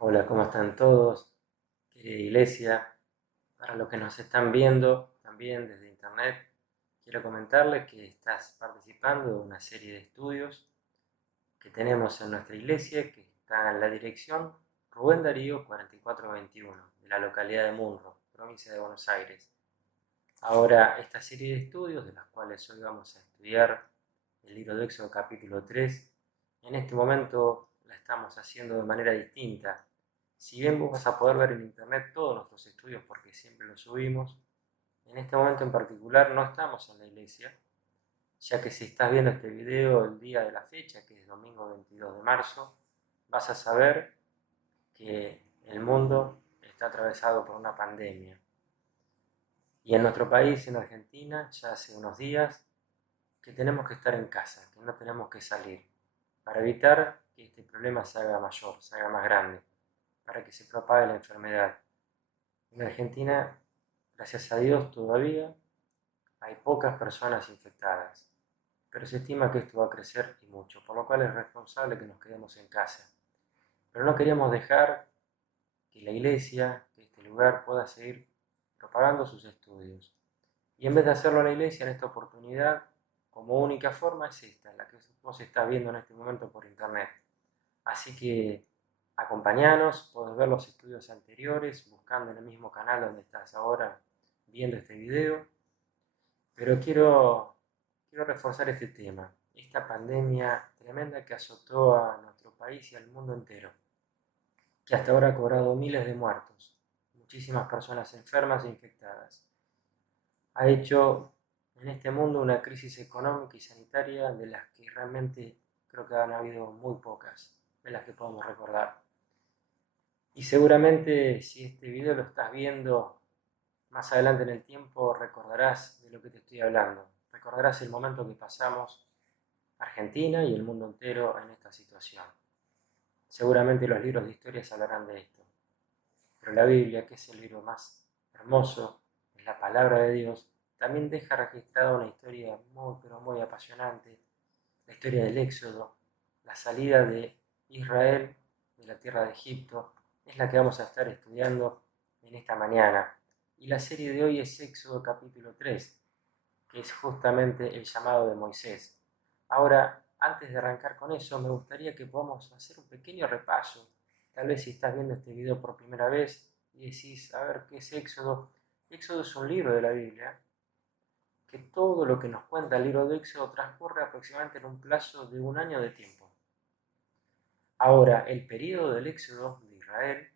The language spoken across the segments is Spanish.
Hola, ¿cómo están todos? Querida iglesia, para los que nos están viendo también desde internet, quiero comentarles que estás participando de una serie de estudios que tenemos en nuestra iglesia, que está en la dirección Rubén Darío 4421, de la localidad de Munro, provincia de Buenos Aires. Ahora, esta serie de estudios, de las cuales hoy vamos a estudiar el libro de Éxodo capítulo 3, en este momento la estamos haciendo de manera distinta. Si bien vos vas a poder ver en internet todos nuestros estudios porque siempre los subimos, en este momento en particular no estamos en la iglesia, ya que si estás viendo este video el día de la fecha, que es domingo 22 de marzo, vas a saber que el mundo está atravesado por una pandemia. Y en nuestro país, en Argentina, ya hace unos días que tenemos que estar en casa, que no tenemos que salir, para evitar que este problema se haga mayor, se haga más grande, para que se propague la enfermedad. En Argentina, gracias a Dios, todavía hay pocas personas infectadas, pero se estima que esto va a crecer y mucho, por lo cual es responsable que nos quedemos en casa. Pero no queríamos dejar que la iglesia, que este lugar pueda seguir propagando sus estudios. Y en vez de hacerlo en la iglesia, en esta oportunidad, como única forma es esta, la que vos estás viendo en este momento por internet. Así que acompañanos, podés ver los estudios anteriores buscando en el mismo canal donde estás ahora viendo este video. Pero quiero reforzar este tema, esta pandemia tremenda que azotó a nuestro país y al mundo entero, que hasta ahora ha cobrado miles de muertos, muchísimas personas enfermas e infectadas. Ha hecho en este mundo una crisis económica y sanitaria de las que realmente creo que han habido muy pocas, de las que podemos recordar. Y seguramente si este video lo estás viendo más adelante en el tiempo, recordarás de lo que te estoy hablando. Recordarás el momento que pasamos Argentina y el mundo entero en esta situación. Seguramente los libros de historias hablarán de esto. Pero la Biblia, que es el libro más hermoso, es la palabra de Dios, también deja registrada una historia muy, pero muy apasionante, la historia del Éxodo, la salida de Israel de la tierra de Egipto, es la que vamos a estar estudiando en esta mañana. Y la serie de hoy es Éxodo capítulo 3, que es justamente el llamado de Moisés. Ahora, antes de arrancar con eso, me gustaría que podamos hacer un pequeño repaso. Tal vez si estás viendo este video por primera vez y decís, a ver, ¿qué es Éxodo? Éxodo es un libro de la Biblia que todo lo que nos cuenta el libro de Éxodo transcurre aproximadamente en un plazo de un año de tiempo. Ahora, el periodo del Éxodo de Israel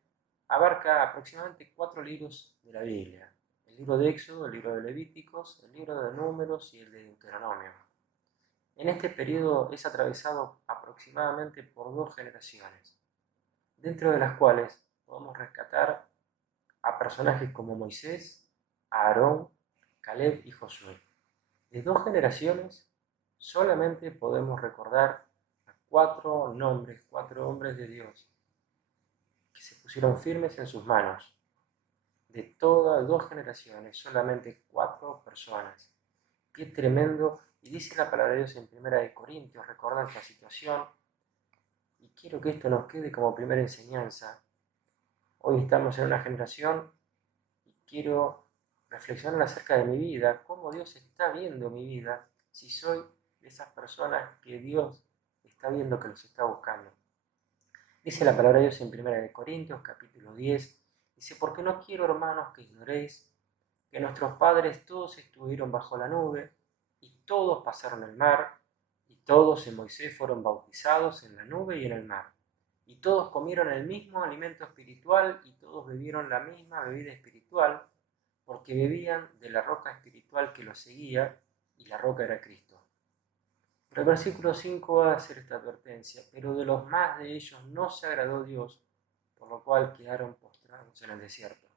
abarca aproximadamente 4 libros de la Biblia. El libro de Éxodo, el libro de Levíticos, el libro de Números y el de Deuteronomio. En este periodo es atravesado aproximadamente por 2 generaciones, dentro de las cuales podemos rescatar a personajes como Moisés, Aarón, Caleb y Josué. De 2 generaciones solamente podemos recordar a 4 nombres, 4 hombres de Dios que se pusieron firmes en sus manos. De todas 2 generaciones, solamente 4 personas. Qué tremendo. Y dice la palabra de Dios en 1 Corintios, recordar esta situación. Y quiero que esto nos quede como primera enseñanza. Hoy estamos en una generación y quiero reflexionar acerca de mi vida, cómo Dios está viendo mi vida, si soy de esas personas que Dios está viendo que los está buscando. Dice la palabra de Dios en 1 Corintios capítulo 10, dice, porque no quiero, hermanos, que ignoréis que nuestros padres todos estuvieron bajo la nube, y todos pasaron el mar, y todos en Moisés fueron bautizados en la nube y en el mar, y todos comieron el mismo alimento espiritual, y todos bebieron la misma bebida espiritual, porque bebían de la roca espiritual que los seguía, y la roca era Cristo. Pero el versículo 5 va a hacer esta advertencia, pero de los más de ellos no se agradó Dios, por lo cual quedaron postrados en el desierto.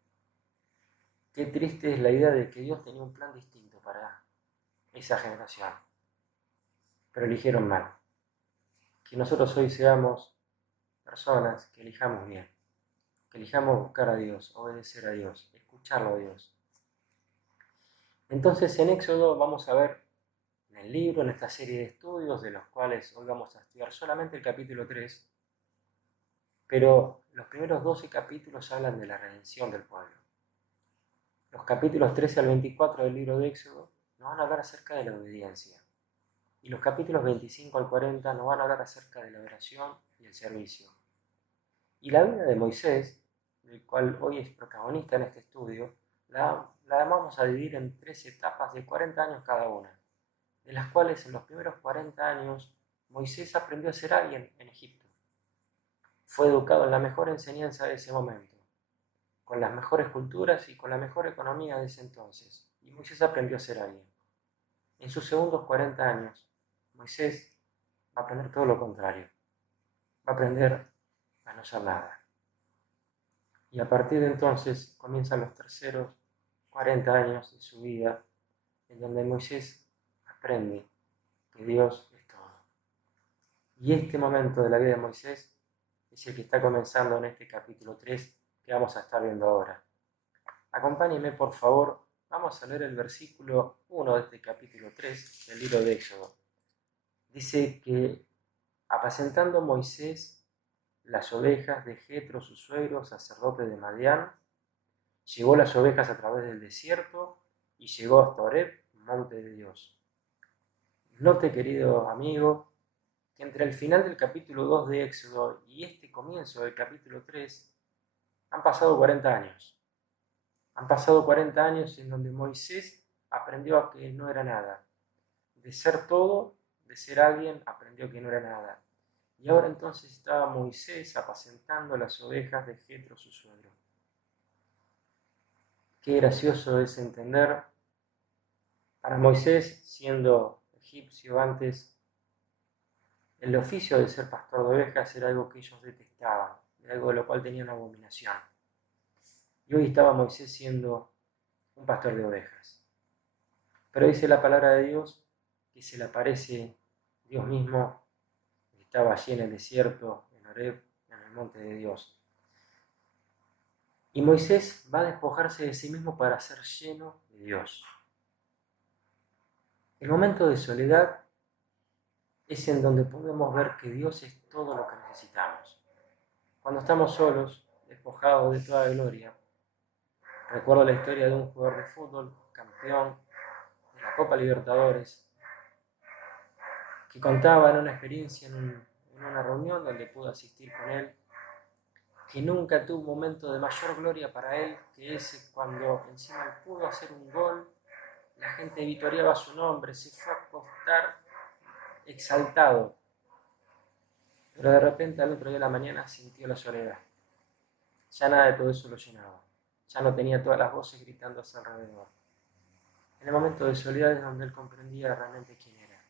Qué triste es la idea de que Dios tenía un plan distinto para esa generación, pero eligieron mal. Que nosotros hoy seamos personas que elijamos bien, que elijamos buscar a Dios, obedecer a Dios, escucharlo a Dios. Entonces en Éxodo vamos a ver en el libro, en esta serie de estudios, de los cuales hoy vamos a estudiar solamente el capítulo 3, pero los primeros 12 capítulos hablan de la redención del pueblo. Los capítulos 13 al 24 del libro de Éxodo nos van a hablar acerca de la obediencia. Y los capítulos 25 al 40 nos van a hablar acerca de la oración y el servicio. Y la vida de Moisés, del cual hoy es protagonista en este estudio, la vamos a dividir en 3 etapas de 40 años cada una, de las cuales en los primeros 40 años Moisés aprendió a ser alguien en Egipto. Fue educado en la mejor enseñanza de ese momento, con las mejores culturas y con la mejor economía de ese entonces, y Moisés aprendió a ser alguien. En sus segundos 40 años, Moisés va a aprender todo lo contrario, va a aprender a no ser nada. Y a partir de entonces comienzan los terceros 40 años de su vida, en donde Moisés aprende que Dios es todo. Y este momento de la vida de Moisés es el que está comenzando en este capítulo 3 que vamos a estar viendo ahora. Acompáñenme por favor, vamos a leer el versículo 1 de este capítulo 3 del libro de Éxodo. Dice que apacentando Moisés las ovejas de Jetro, su suegro, sacerdote de Madián, llevó las ovejas a través del desierto y llegó hasta Horeb, monte de Dios. Note, querido amigo, que entre el final del capítulo 2 de Éxodo y este comienzo del capítulo 3 han pasado 40 años. Han pasado 40 años en donde Moisés aprendió a que no era nada. De ser todo, de ser alguien, aprendió que no era nada. Y ahora entonces estaba Moisés apacentando las ovejas de Jetro, su suegro. Qué gracioso es entender, para Moisés, siendo egipcio antes, el oficio de ser pastor de ovejas era algo que ellos detestaban, era algo de lo cual tenían abominación. Y hoy estaba Moisés siendo un pastor de ovejas. Pero dice la palabra de Dios que se le aparece Dios mismo, que estaba allí en el desierto, en Horeb, en el monte de Dios. Y Moisés va a despojarse de sí mismo para ser lleno de Dios. El momento de soledad es en donde podemos ver que Dios es todo lo que necesitamos. Cuando estamos solos, despojados de toda gloria. Recuerdo la historia de un jugador de fútbol, campeón de la Copa Libertadores, que contaba en una experiencia en una reunión donde pude asistir con él, que nunca tuvo un momento de mayor gloria para él que ese cuando encima pudo hacer un gol, la gente vitoreaba su nombre, se fue a acostar exaltado, pero de repente al otro día de la mañana sintió la soledad. Ya nada de todo eso lo llenaba, ya no tenía todas las voces gritando a su alrededor. En el momento de soledad es donde él comprendía realmente quién era.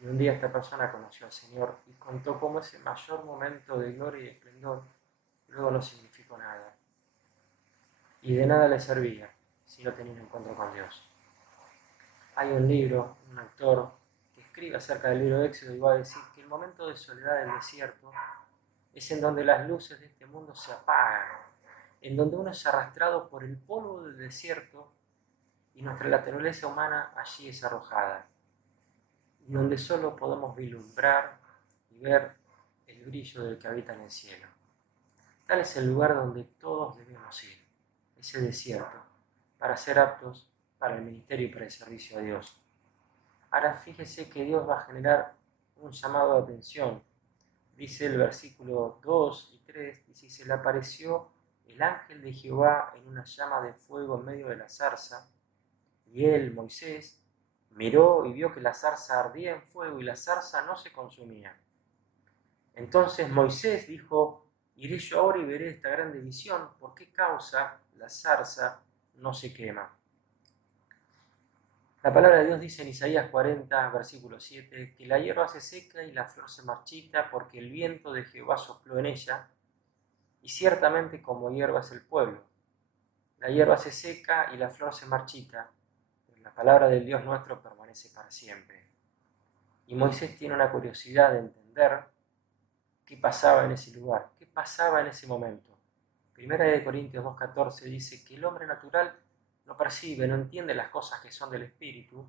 Y un día esta persona conoció al Señor y contó cómo ese mayor momento de gloria y esplendor luego no significó nada. Y de nada le servía si no tenía un encuentro con Dios. Hay un libro, un autor, que escribe acerca del libro de Éxodo y va a decir que el momento de soledad del desierto es en donde las luces de este mundo se apagan, en donde uno es arrastrado por el polvo del desierto y nuestra naturaleza humana allí es arrojada, y donde solo podemos vislumbrar y ver el brillo del que habita en el cielo. Tal es el lugar donde todos debemos ir, ese desierto, para ser aptos para el ministerio y para el servicio a Dios. Ahora fíjese que Dios va a generar un llamado de atención. Dice el versículo 2 y 3, dice, y se le apareció el ángel de Jehová en una llama de fuego en medio de la zarza, y él, Moisés, miró y vio que la zarza ardía en fuego y la zarza no se consumía. Entonces Moisés dijo, iré yo ahora y veré esta grande visión, ¿por qué causa la zarza no se quema? La palabra de Dios dice en Isaías 40, versículo 7, que la hierba se seca y la flor se marchita porque el viento de Jehová sopló en ella, y ciertamente como hierba es el pueblo. La hierba se seca y la flor se marchita, pero la palabra del Dios nuestro permanece para siempre. Y Moisés tiene una curiosidad de entender qué pasaba en ese lugar, qué pasaba en ese momento. Primera de Corintios 2:14 dice que el hombre natural no percibe, no entiende las cosas que son del Espíritu,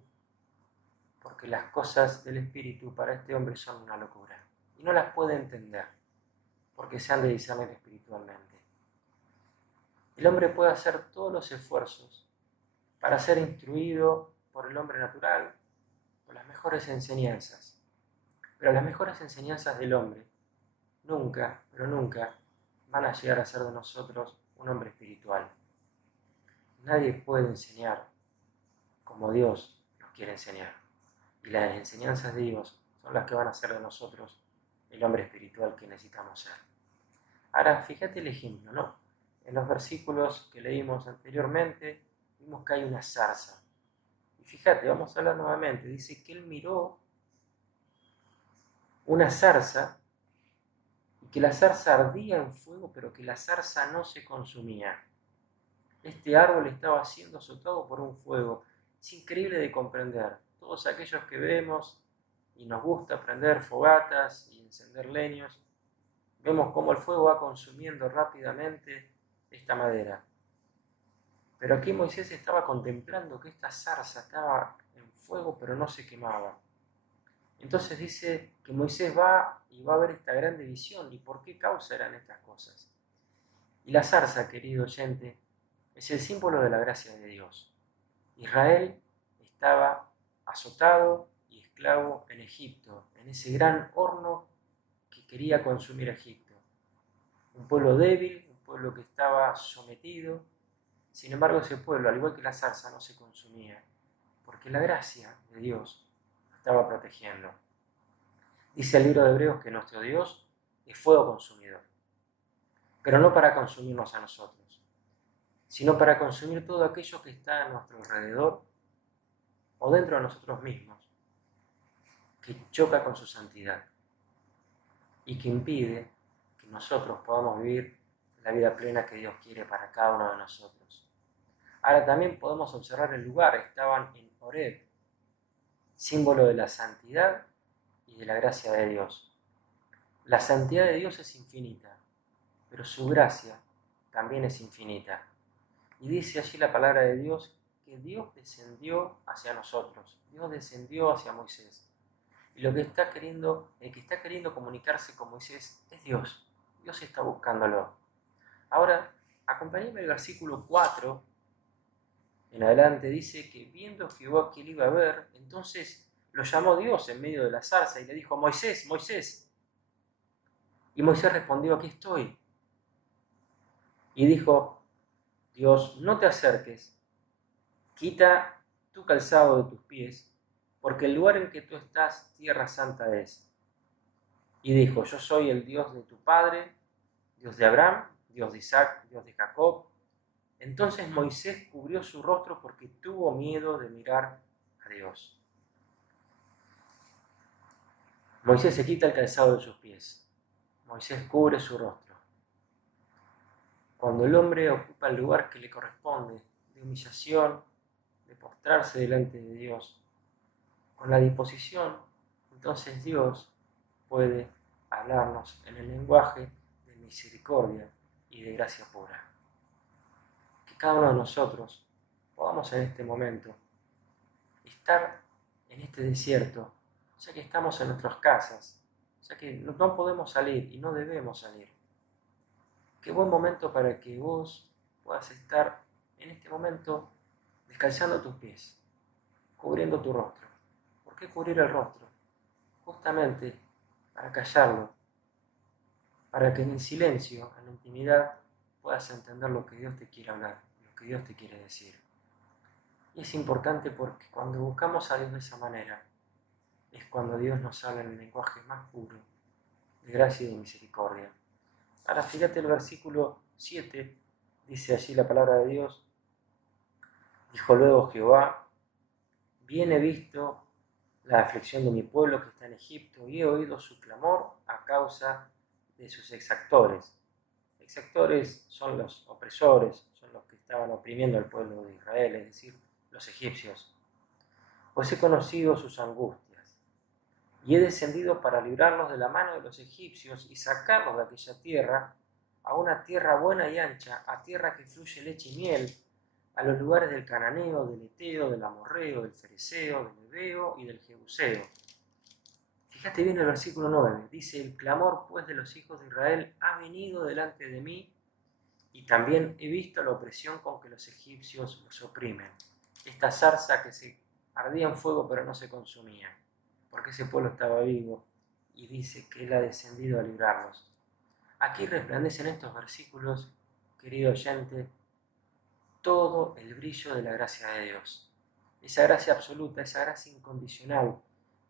porque las cosas del Espíritu para este hombre son una locura, y no las puede entender, porque se han de discernir espiritualmente. El hombre puede hacer todos los esfuerzos para ser instruido por el hombre natural, por las mejores enseñanzas. Pero las mejores enseñanzas del hombre nunca, pero nunca, van a llegar a ser de nosotros un hombre espiritual. Nadie puede enseñar como Dios nos quiere enseñar. Y las enseñanzas de Dios son las que van a hacer de nosotros el hombre espiritual que necesitamos ser. Ahora, fíjate el ejemplo, ¿no? En los versículos que leímos anteriormente, vimos que hay una zarza. Y fíjate, vamos a hablar nuevamente. Dice que él miró una zarza y que la zarza ardía en fuego, pero que la zarza no se consumía. Este árbol estaba siendo azotado por un fuego. Es increíble de comprender. Todos aquellos que vemos y nos gusta prender fogatas y encender leños, vemos cómo el fuego va consumiendo rápidamente esta madera. Pero aquí Moisés estaba contemplando que esta zarza estaba en fuego, pero no se quemaba. Entonces dice que Moisés va y va a ver esta grande visión. ¿Y por qué causa eran estas cosas? Y la zarza, querido oyente, es el símbolo de la gracia de Dios. Israel estaba azotado y esclavo en Egipto, en ese gran horno que quería consumir Egipto. Un pueblo débil, un pueblo que estaba sometido. Sin embargo, ese pueblo, al igual que la zarza, no se consumía, porque la gracia de Dios lo estaba protegiendo. Dice el libro de Hebreos que nuestro Dios es fuego consumidor, pero no para consumirnos a nosotros, sino para consumir todo aquello que está a nuestro alrededor o dentro de nosotros mismos, que choca con su santidad y que impide que nosotros podamos vivir la vida plena que Dios quiere para cada uno de nosotros. Ahora también podemos observar el lugar, estaban en Horeb, símbolo de la santidad y de la gracia de Dios. La santidad de Dios es infinita, pero su gracia también es infinita. Y dice allí la palabra de Dios que Dios descendió hacia nosotros, Dios descendió hacia Moisés. Y lo que está queriendo, el que está queriendo comunicarse con Moisés es Dios. Dios está buscándolo. Ahora, acompáñame el versículo 4 en adelante. Dice que viendo Jehová que él iba a ver, entonces lo llamó Dios en medio de la zarza y le dijo: Moisés, Moisés. Y Moisés respondió: aquí estoy. Y dijo Dios: no te acerques, quita tu calzado de tus pies, porque el lugar en que tú estás, tierra santa es. Y dijo: yo soy el Dios de tu padre, Dios de Abraham, Dios de Isaac, Dios de Jacob. Entonces Moisés cubrió su rostro porque tuvo miedo de mirar a Dios. Moisés se quita el calzado de sus pies. Moisés cubre su rostro. Cuando el hombre ocupa el lugar que le corresponde, de humillación, de postrarse delante de Dios, con la disposición, entonces Dios puede hablarnos en el lenguaje de misericordia y de gracia pura. Que cada uno de nosotros podamos en este momento estar en este desierto, ya que estamos en nuestras casas, ya que no podemos salir y no debemos salir. Qué buen momento para que vos puedas estar en este momento descalzando tus pies, cubriendo tu rostro. ¿Por qué cubrir el rostro? Justamente para callarlo, para que en el silencio, en la intimidad, puedas entender lo que Dios te quiere hablar, lo que Dios te quiere decir. Y es importante porque cuando buscamos a Dios de esa manera, es cuando Dios nos habla en el lenguaje más puro, de gracia y de misericordia. Ahora fíjate el versículo 7, dice allí la palabra de Dios: dijo luego Jehová: bien he visto la aflicción de mi pueblo que está en Egipto y he oído su clamor a causa de sus exactores. Exactores son los opresores, son los que estaban oprimiendo al pueblo de Israel, es decir, los egipcios. Pues he conocido sus angustias y he descendido para librarlos de la mano de los egipcios y sacarlos de aquella tierra a una tierra buena y ancha, a tierra que fluye leche y miel, a los lugares del cananeo, del eteo, del amorreo, del fereceo, del heveo y del jebuseo. Fíjate bien el versículo 9, dice: el clamor pues de los hijos de Israel ha venido delante de mí, y también he visto la opresión con que los egipcios los oprimen. Esta zarza que se ardía en fuego pero no se consumía, porque ese pueblo estaba vivo, y dice que Él ha descendido a librarlos. Aquí resplandece en estos versículos, querido oyente, todo el brillo de la gracia de Dios. Esa gracia absoluta, esa gracia incondicional.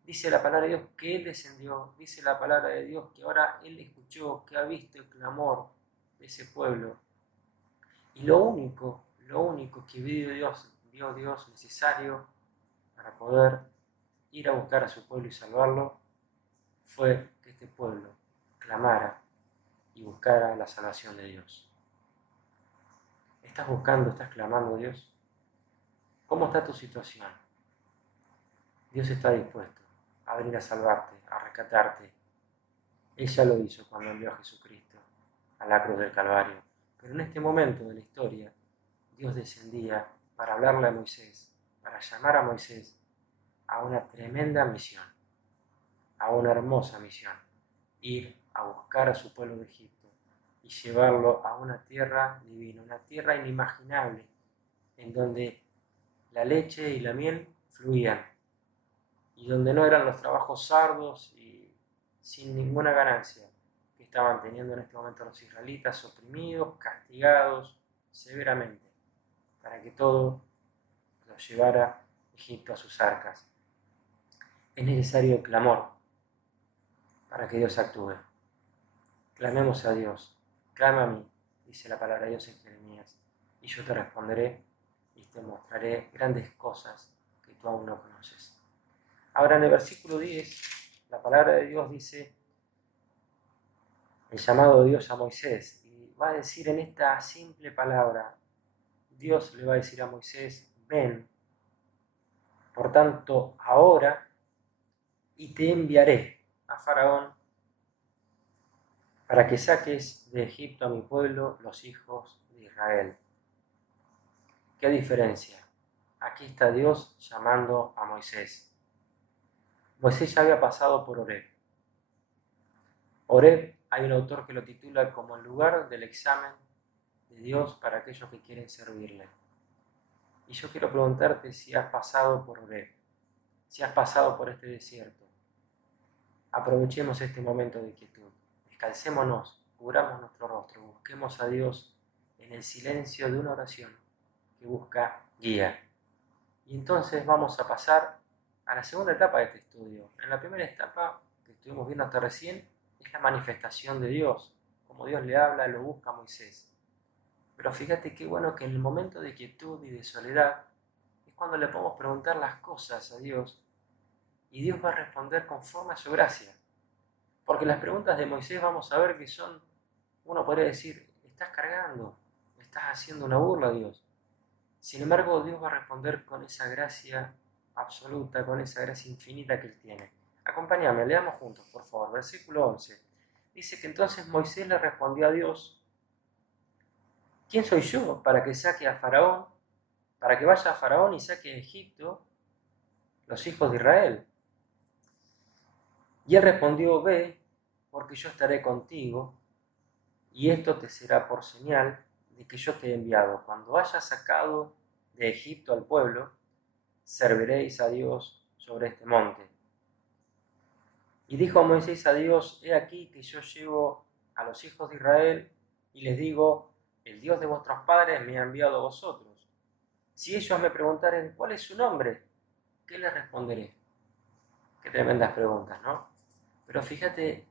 Dice la palabra de Dios que Él descendió, dice la palabra de Dios que ahora Él escuchó, que ha visto el clamor de ese pueblo. Y lo único que vio Dios necesario para poder ir a buscar a su pueblo y salvarlo, fue que este pueblo clamara y buscara la salvación de Dios. ¿Estás buscando, estás clamando a Dios? ¿Cómo está tu situación? Dios está dispuesto a venir a salvarte, a rescatarte. Él ya lo hizo cuando envió a Jesucristo a la cruz del Calvario. Pero en este momento de la historia, Dios descendía para hablarle a Moisés, para llamar a Moisés a una tremenda misión, a una hermosa misión: ir a buscar a su pueblo de Egipto y llevarlo a una tierra divina, una tierra inimaginable, en donde la leche y la miel fluían, y donde no eran los trabajos arduos y sin ninguna ganancia que estaban teniendo en este momento los israelitas, oprimidos, castigados severamente, para que todo los llevara Egipto a sus arcas. Es necesario el clamor para que Dios actúe. Clamemos a Dios, clama a mí, dice la palabra de Dios en Jeremías, y yo te responderé y te mostraré grandes cosas que tú aún no conoces. Ahora en el versículo 10, la palabra de Dios dice el llamado de Dios a Moisés, y va a decir en esta simple palabra, Dios le va a decir a Moisés: ven, por tanto, ahora, y te enviaré a Faraón para que saques de Egipto a mi pueblo, los hijos de Israel. ¿Qué diferencia? Aquí está Dios llamando a Moisés. Moisés ya había pasado por Horeb. Horeb, hay un autor que lo titula como el lugar del examen de Dios para aquellos que quieren servirle. Y yo quiero preguntarte si has pasado por Horeb, si has pasado por este desierto. Aprovechemos este momento de quietud, descalcémonos, cubramos nuestro rostro, busquemos a Dios en el silencio de una oración que busca guía. Y entonces vamos a pasar a la segunda etapa de este estudio. En la primera etapa, que estuvimos viendo hasta recién, es la manifestación de Dios, como Dios le habla, lo busca a Moisés. Pero fíjate qué bueno que en el momento de quietud y de soledad es cuando le podemos preguntar las cosas a Dios, y Dios va a responder conforme a su gracia. Porque las preguntas de Moisés vamos a ver que son, uno podría decir, estás cargando, estás haciendo una burla a Dios. Sin embargo, Dios va a responder con esa gracia absoluta, con esa gracia infinita que Él tiene. Acompáñame, leamos juntos, por favor. Versículo 11. Dice que entonces Moisés le respondió a Dios: ¿quién soy yo para que saque a Faraón, para que vaya a Faraón y saque a Egipto los hijos de Israel? Y él respondió: ve, porque yo estaré contigo, y esto te será por señal de que yo te he enviado. Cuando hayas sacado de Egipto al pueblo, serviréis a Dios sobre este monte. Y dijo Moisés a Dios: he aquí que yo llevo a los hijos de Israel y les digo: el Dios de vuestros padres me ha enviado a vosotros. Si ellos me preguntaren cuál es su nombre, ¿qué les responderé? Qué tremendas preguntas, ¿no? Pero fíjate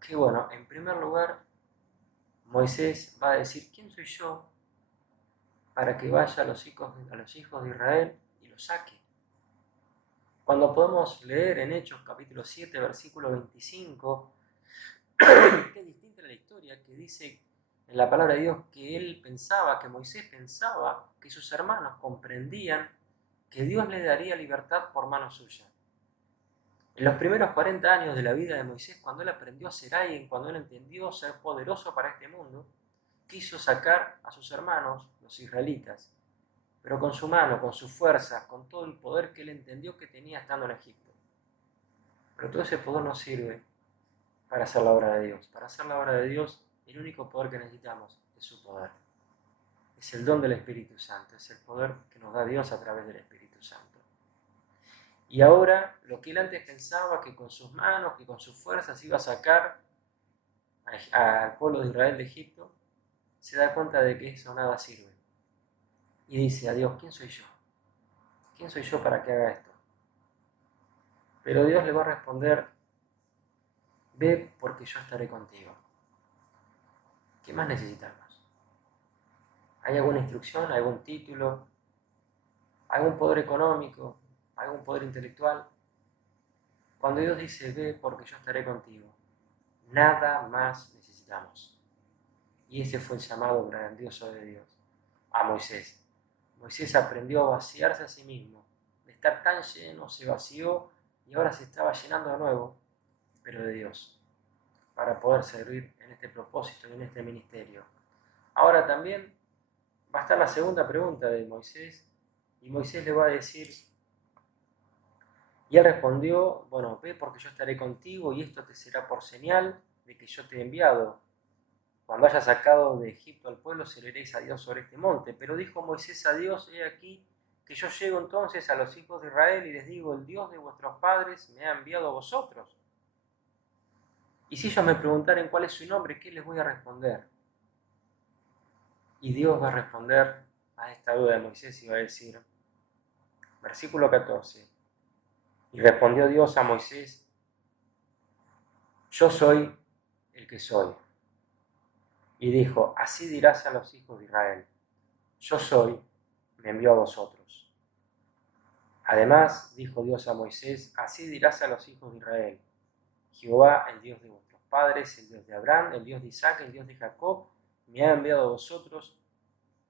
que bueno, en primer lugar, Moisés va a decir: ¿quién soy yo para que vaya a los hijos de Israel y los saque? Cuando podemos leer en Hechos capítulo 7, versículo 25, que es distinta la historia, que dice en la palabra de Dios que él pensaba, que Moisés pensaba que sus hermanos comprendían que Dios le daría libertad por mano suya. En los primeros 40 años de la vida de Moisés, cuando él aprendió a ser alguien, cuando él entendió ser poderoso para este mundo, quiso sacar a sus hermanos, los israelitas, pero con su mano, con su fuerza, con todo el poder que él entendió que tenía estando en Egipto. Pero todo ese poder nos sirve para hacer la obra de Dios. Para hacer la obra de Dios, el único poder que necesitamos es su poder. Es el don del Espíritu Santo, es el poder que nos da Dios a través del Espíritu Santo. Y ahora, lo que él antes pensaba que con sus manos, que con sus fuerzas iba a sacar al pueblo de Israel de Egipto, se da cuenta de que eso nada sirve. Y dice a Dios, ¿quién soy yo? ¿Quién soy yo para que haga esto? Pero Dios le va a responder, ve porque yo estaré contigo. ¿Qué más necesitamos? ¿Hay alguna instrucción, algún título, algún poder económico, algún poder intelectual? Cuando Dios dice, ve porque yo estaré contigo, nada más necesitamos. Y ese fue el llamado grandioso de Dios a Moisés. Moisés aprendió a vaciarse a sí mismo. De estar tan lleno, se vació y ahora se estaba llenando de nuevo, pero de Dios, para poder servir en este propósito y en este ministerio. Ahora también va a estar la segunda pregunta de Moisés, y Moisés le va a decir, y él respondió, bueno, ve porque yo estaré contigo y esto te será por señal de que yo te he enviado. Cuando haya sacado de Egipto al pueblo, serviréis a Dios sobre este monte. Pero dijo Moisés a Dios, he aquí que yo llego entonces a los hijos de Israel y les digo, el Dios de vuestros padres me ha enviado a vosotros. Y si ellos me preguntaren cuál es su nombre, ¿qué les voy a responder? Y Dios va a responder a esta duda de Moisés y va a decir, versículo 14, y respondió Dios a Moisés, yo soy el que soy. Y dijo, así dirás a los hijos de Israel, yo soy, me envió a vosotros. Además, dijo Dios a Moisés, así dirás a los hijos de Israel, Jehová, el Dios de vuestros padres, el Dios de Abraham, el Dios de Isaac, el Dios de Jacob, me ha enviado a vosotros.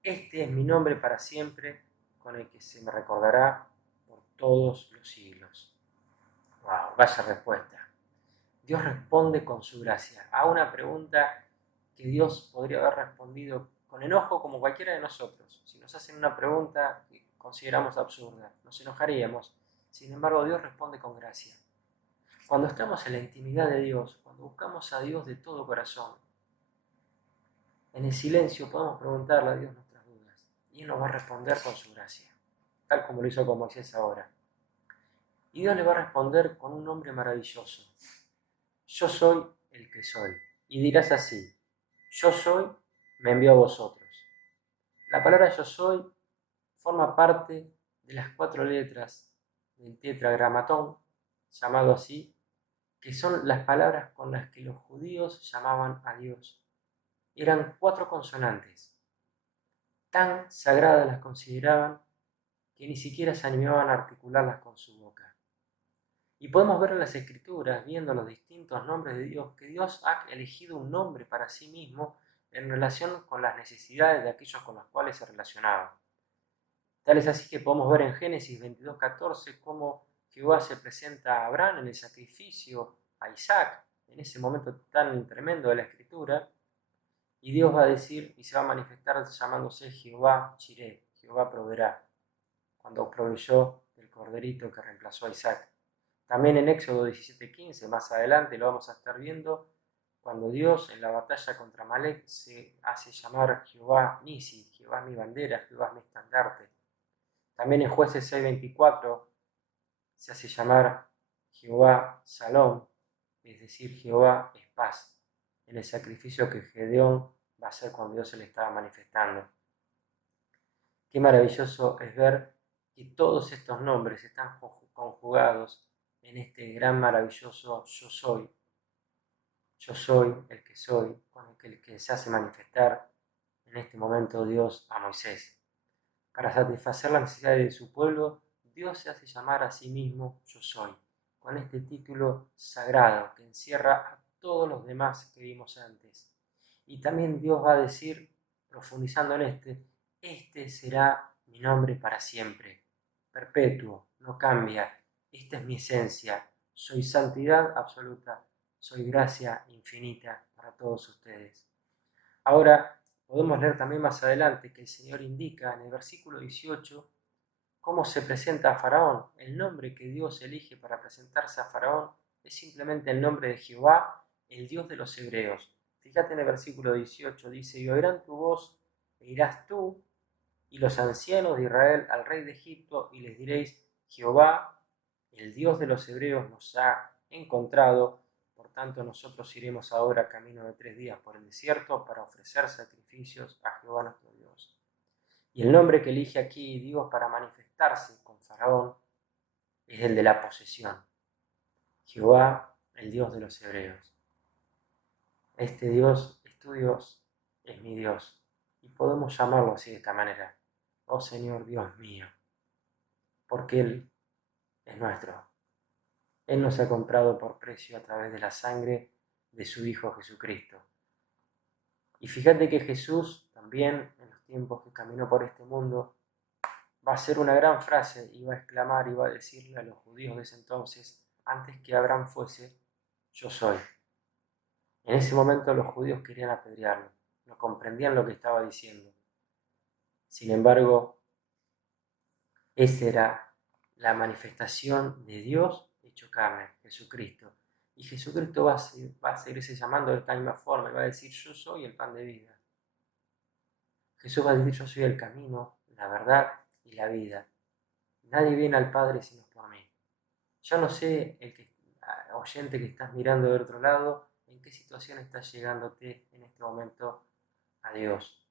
Este es mi nombre para siempre, con el que se me recordará por todos los siglos. Wow, vaya respuesta. Dios responde con su gracia a una pregunta que Dios podría haber respondido con enojo como cualquiera de nosotros. Si nos hacen una pregunta que consideramos absurda, nos enojaríamos. Sin embargo, Dios responde con gracia. Cuando estamos en la intimidad de Dios, cuando buscamos a Dios de todo corazón, en el silencio podemos preguntarle a Dios nuestras dudas y Él nos va a responder con su gracia, tal como lo hizo con Moisés ahora. Y Dios le va a responder con un nombre maravilloso. Yo soy el que soy. Y dirás así, yo soy, me envió a vosotros. La palabra yo soy forma parte de las 4 letras del tetragramatón, llamado así, que son las palabras con las que los judíos llamaban a Dios. Eran 4 consonantes. Tan sagradas las consideraban que ni siquiera se animaban a articularlas con su boca. Y podemos ver en las Escrituras, viendo los distintos nombres de Dios, que Dios ha elegido un nombre para sí mismo en relación con las necesidades de aquellos con los cuales se relacionaba. Tal es así que podemos ver en Génesis 22:14 cómo Jehová se presenta a Abraham en el sacrificio, a Isaac, en ese momento tan tremendo de la Escritura, y Dios va a decir y se va a manifestar llamándose Jehová Jireh, Jehová proveerá, cuando proveyó el corderito que reemplazó a Isaac. También en Éxodo 17:15, más adelante lo vamos a estar viendo, cuando Dios en la batalla contra Amalek se hace llamar Jehová Nisi, Jehová mi bandera, Jehová mi estandarte. También en Jueces 6:24 se hace llamar Jehová Salom, es decir, Jehová es paz, en el sacrificio que Gedeón va a hacer cuando Dios se le estaba manifestando. Qué maravilloso es ver que todos estos nombres están conjugados en este gran maravilloso yo soy. Yo soy el que soy, con el que se hace manifestar en este momento Dios a Moisés. Para satisfacer las necesidades de su pueblo, Dios se hace llamar a sí mismo yo soy, con este título sagrado que encierra a todos los demás que vimos antes. Y también Dios va a decir, profundizando en este será mi nombre para siempre, perpetuo, no cambia, esta es mi esencia, soy santidad absoluta, soy gracia infinita para todos ustedes. Ahora, podemos leer también más adelante que el Señor indica en el versículo 18 cómo se presenta a Faraón. El nombre que Dios elige para presentarse a Faraón es simplemente el nombre de Jehová, el Dios de los hebreos. Fíjate en el versículo 18, dice, y oirán tu voz, e irás tú y los ancianos de Israel al rey de Egipto, y les diréis, Jehová, el Dios de los hebreos, nos ha encontrado, por tanto nosotros iremos ahora camino de 3 días por el desierto para ofrecer sacrificios a Jehová nuestro Dios. Y el nombre que elige aquí Dios para manifestarse con Faraón es el de la posesión. Jehová, el Dios de los hebreos. Este Dios es tu Dios, es mi Dios. Y podemos llamarlo así de esta manera. Oh Señor Dios mío, porque Él es nuestro. Él nos ha comprado por precio a través de la sangre de su Hijo Jesucristo. Y fíjate que Jesús también, en los tiempos que caminó por este mundo, va a hacer una gran frase y va a exclamar y va a decirle a los judíos de ese entonces, antes que Abraham fuese, yo soy. En ese momento los judíos querían apedrearlo, no comprendían lo que estaba diciendo. Sin embargo, esa era la manifestación de Dios hecho carne, Jesucristo. Y Jesucristo va a seguirse llamando de esta misma forma, va a decir, yo soy el pan de vida. Jesús va a decir, yo soy el camino, la verdad y la vida. Nadie viene al Padre sino por mí. Yo no sé, oyente que estás mirando del otro lado, en qué situación estás llegándote en este momento a Dios.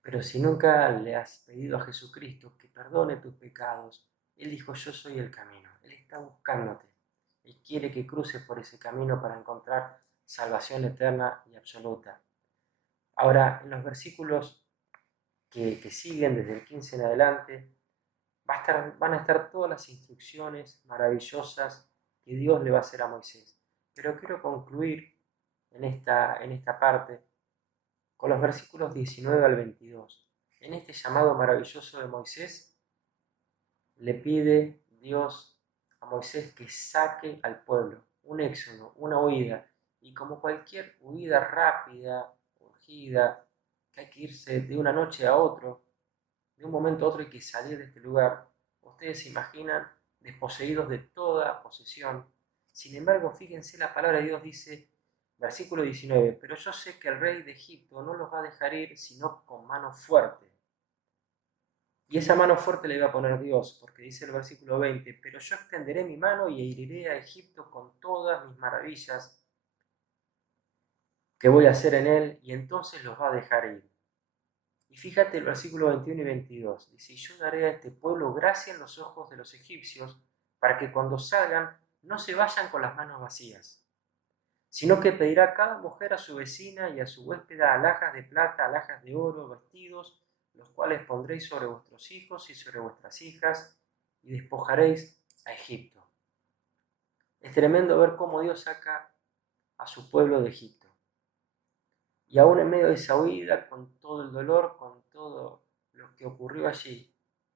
Pero si nunca le has pedido a Jesucristo que perdone tus pecados, Él dijo, yo soy el camino. Él está buscándote. Él quiere que cruces por ese camino para encontrar salvación eterna y absoluta. Ahora, en los versículos que siguen desde el 15 en adelante, van a estar todas las instrucciones maravillosas que Dios le va a hacer a Moisés. Pero quiero concluir en esta parte con los versículos 19 al 22. En este llamado maravilloso de Moisés, le pide Dios a Moisés que saque al pueblo, un éxodo, una huida, y como cualquier huida rápida, urgida, que hay que irse de una noche a otro, de un momento a otro hay que salir de este lugar. Ustedes se imaginan desposeídos de toda posesión. Sin embargo, fíjense, la palabra de Dios dice, versículo 19, pero yo sé que el rey de Egipto no los va a dejar ir sino con mano fuerte. Y esa mano fuerte le iba a poner Dios, porque dice el versículo 20, pero yo extenderé mi mano y heriré a Egipto con todas mis maravillas que voy a hacer en él, y entonces los va a dejar ir. Y fíjate el versículo 21 y 22, dice, y yo daré a este pueblo gracia en los ojos de los egipcios, para que cuando salgan no se vayan con las manos vacías, sino que pedirá cada mujer a su vecina y a su huéspeda alhajas de plata, alhajas de oro, vestidos, los cuales pondréis sobre vuestros hijos y sobre vuestras hijas, y despojaréis a Egipto. Es tremendo ver cómo Dios saca a su pueblo de Egipto. Y aún en medio de esa huida, con todo el dolor, con todo lo que ocurrió allí,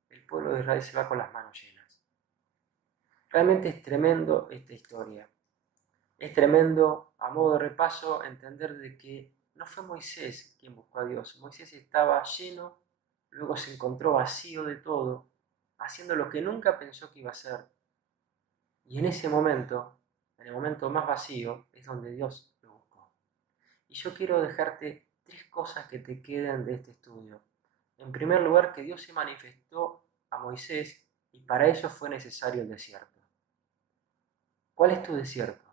el pueblo de Israel se va con las manos llenas. Realmente es tremendo esta historia. Es tremendo, a modo de repaso, entender de que no fue Moisés quien buscó a Dios. Moisés estaba lleno, luego se encontró vacío de todo, haciendo lo que nunca pensó que iba a hacer. Y en ese momento, en el momento más vacío, es donde Dios lo buscó. Y yo quiero dejarte 3 cosas que te queden de este estudio. En primer lugar, que Dios se manifestó a Moisés y para ello fue necesario el desierto. ¿Cuál es tu desierto?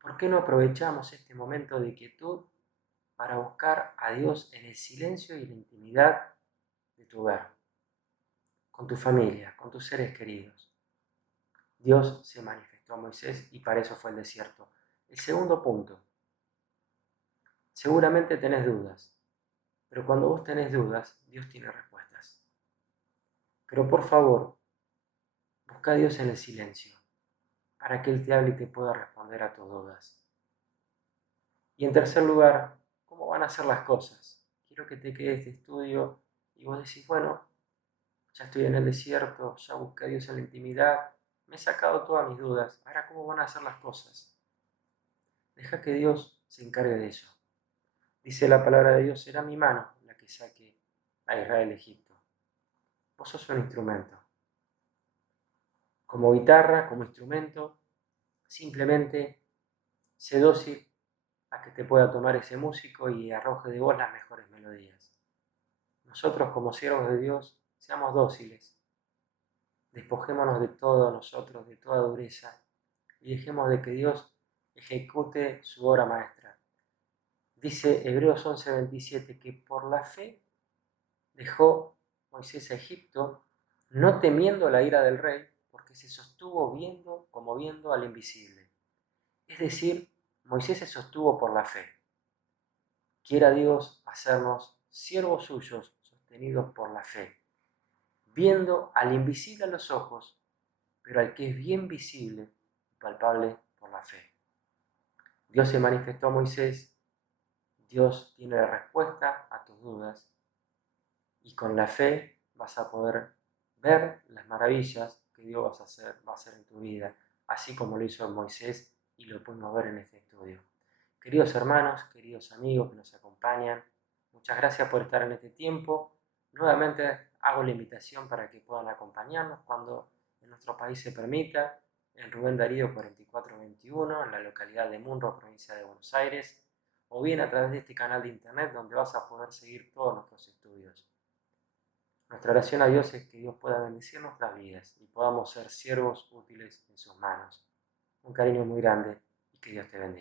¿Por qué no aprovechamos este momento de quietud para buscar a Dios en el silencio y la intimidad de tu hogar, con tu familia, con tus seres queridos? Dios se manifestó a Moisés y para eso fue el desierto. El segundo punto, seguramente tenés dudas, pero cuando vos tenés dudas, Dios tiene respuestas. Pero por favor, busca a Dios en el silencio, para que Él te hable y te pueda responder a tus dudas. Y en tercer lugar, ¿cómo van a ser las cosas? Quiero que te quede este estudio y vos decís, bueno, ya estoy en el desierto, ya busqué a Dios en la intimidad, me he sacado todas mis dudas, ahora ¿cómo van a ser las cosas? Deja que Dios se encargue de eso. Dice la palabra de Dios, será mi mano la que saque a Israel de Egipto. Vos sos un instrumento. Como guitarra, como instrumento, Simplemente sé dócil a que te pueda tomar ese músico y arroje de vos las mejores melodías. Nosotros como siervos de Dios, seamos dóciles. Despojémonos de todo nosotros, de toda dureza, y dejemos de que Dios ejecute su obra maestra. Dice Hebreos 11:27 que por la fe dejó Moisés a Egipto, no temiendo la ira del rey, porque se sostuvo viendo como viendo al invisible. Es decir, Moisés se sostuvo por la fe. Quiera Dios hacernos siervos suyos sostenidos por la fe, viendo al invisible a los ojos, pero al que es bien visible y palpable por la fe. Dios se manifestó a Moisés, Dios tiene la respuesta a tus dudas y con la fe vas a poder ver las maravillas que Dios va a hacer en tu vida, así como lo hizo Moisés y lo pudimos ver en este estudio. Queridos hermanos, queridos amigos que nos acompañan, muchas gracias por estar en este tiempo. Nuevamente hago la invitación para que puedan acompañarnos cuando en nuestro país se permita, en Rubén Darío 4421, en la localidad de Munro, provincia de Buenos Aires, o bien a través de este canal de internet donde vas a poder seguir todos nuestros estudios. Nuestra oración a Dios es que Dios pueda bendecir nuestras vidas y podamos ser siervos útiles en sus manos. Un cariño muy grande y que Dios te bendiga.